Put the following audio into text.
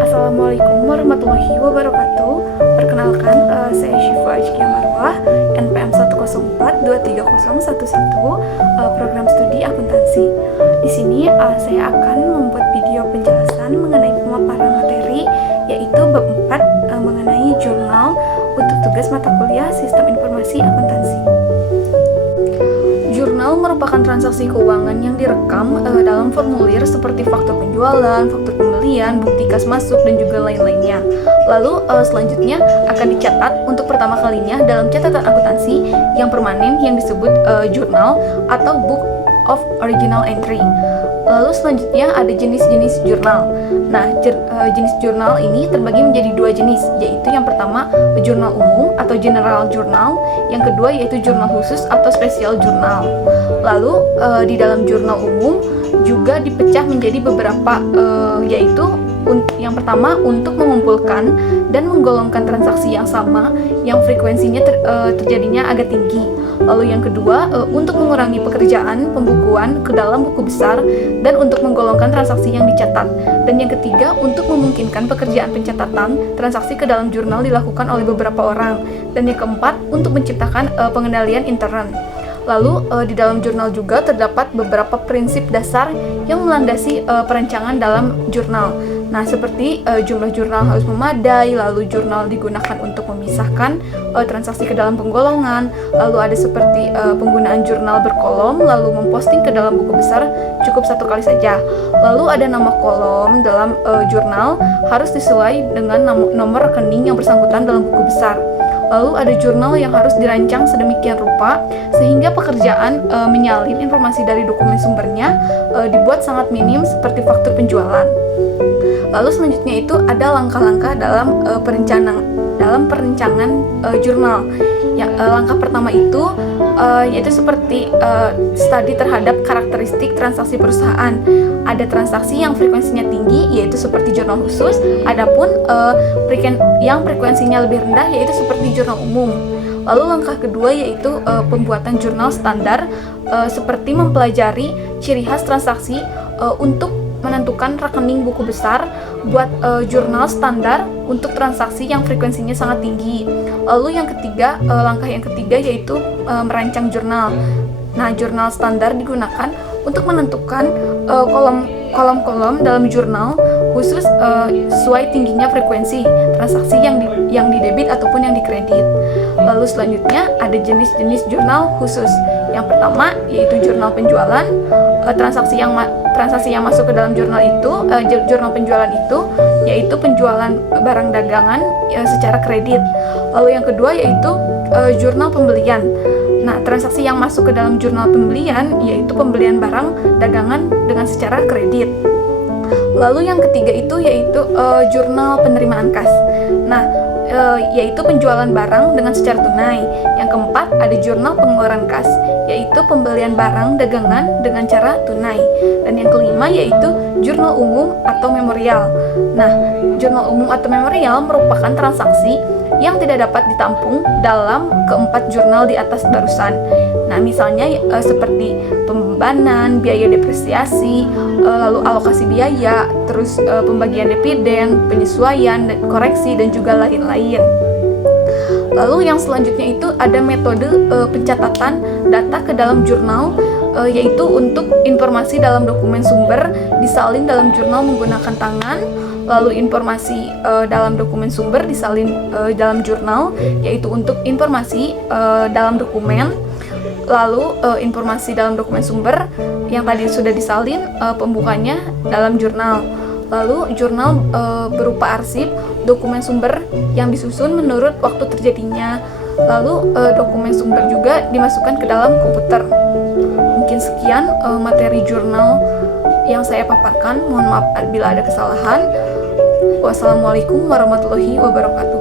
Assalamualaikum warahmatullahi wabarakatuh. Perkenalkan, saya Syifa Ajkia Marwah, NPM 104230111, program studi akuntansi. Di sini saya akan membuat video penjelasan mengenai pemaparan materi, yaitu bab 4 mengenai jurnal untuk tugas mata kuliah Sistem Informasi Akuntansi. Jurnal merupakan transaksi keuangan yang direkam dalam formulir seperti faktur penjualan, faktur pembelian, bukti kas masuk, dan juga lain-lainnya. Lalu selanjutnya akan dicatat untuk pertama kalinya dalam catatan akuntansi yang permanen yang disebut jurnal atau Book of Original Entry. Lalu selanjutnya ada jenis-jenis jurnal. Nah, jenis jurnal ini terbagi menjadi dua jenis, yaitu yang pertama jurnal umum atau general journal, yang kedua yaitu jurnal khusus atau special journal. Lalu di dalam jurnal umum juga dipecah menjadi beberapa, yaitu yang pertama untuk mengumpulkan dan menggolongkan transaksi yang sama yang frekuensinya terjadinya agak tinggi. Lalu yang kedua untuk mengurangi pekerjaan pembukuan ke dalam buku besar dan untuk menggolongkan transaksi yang dicatat. Dan yang ketiga untuk memungkinkan pekerjaan pencatatan transaksi ke dalam jurnal dilakukan oleh beberapa orang. Dan yang keempat untuk menciptakan pengendalian intern. Lalu di dalam jurnal juga terdapat beberapa prinsip dasar yang melandasi perancangan dalam jurnal. Nah, seperti jumlah jurnal harus memadai, lalu jurnal digunakan untuk memisahkan transaksi ke dalam penggolongan, lalu ada seperti penggunaan jurnal berkolom, lalu memposting ke dalam buku besar cukup satu kali saja. Lalu ada nama kolom dalam jurnal harus sesuai dengan nomor rekening yang bersangkutan dalam buku besar. Lalu ada jurnal yang harus dirancang sedemikian rupa sehingga pekerjaan menyalin informasi dari dokumen sumbernya dibuat sangat minim seperti faktur penjualan. Lalu selanjutnya itu ada langkah-langkah dalam perencanaan jurnal. Langkah pertama itu yaitu seperti studi terhadap karakteristik transaksi perusahaan. Ada transaksi yang frekuensinya tinggi yaitu seperti jurnal khusus, adapun yang frekuensinya lebih rendah yaitu seperti jurnal umum. Lalu langkah kedua yaitu pembuatan jurnal standar seperti mempelajari ciri khas transaksi untuk menentukan rekening buku besar buat jurnal standar untuk transaksi yang frekuensinya sangat tinggi. Lalu langkah yang ketiga yaitu merancang jurnal. Nah, jurnal standar digunakan untuk menentukan kolom-kolom dalam jurnal khusus sesuai tingginya frekuensi transaksi yang didebit ataupun yang dikredit. Lalu selanjutnya ada jenis-jenis jurnal khusus. Yang pertama yaitu jurnal penjualan. Transaksi yang masuk ke dalam jurnal itu, jurnal penjualan itu yaitu penjualan barang dagangan secara kredit. Lalu yang kedua yaitu jurnal pembelian. Nah, transaksi yang masuk ke dalam jurnal pembelian yaitu pembelian barang dagangan dengan secara kredit. Lalu yang ketiga itu yaitu jurnal penerimaan kas. Nah, yaitu penjualan barang dengan secara tunai. Yang keempat ada jurnal pengeluaran kas, yaitu pembelian barang dagangan dengan cara tunai. Dan yang kelima yaitu jurnal umum atau memorial. Nah, jurnal umum atau memorial merupakan transaksi yang tidak dapat ditampung dalam keempat jurnal di atas barusan. Nah, misalnya seperti pembebanan, biaya depresiasi, lalu alokasi biaya, terus pembagian dividen, penyesuaian, koreksi, dan juga lain-lain. Lalu yang selanjutnya itu ada metode pencatatan data ke dalam jurnal, yaitu untuk informasi dalam dokumen sumber disalin dalam jurnal menggunakan tangan. Lalu informasi dalam dokumen sumber disalin dalam jurnal, yaitu untuk informasi dalam dokumen. Lalu informasi dalam dokumen sumber yang tadi sudah disalin pembukanya dalam jurnal. Lalu jurnal berupa arsip dokumen sumber yang disusun menurut waktu terjadinya. Lalu dokumen sumber juga dimasukkan ke dalam komputer. Mungkin sekian materi jurnal yang saya paparkan. Mohon maaf bila ada kesalahan. Wassalamualaikum warahmatullahi wabarakatuh.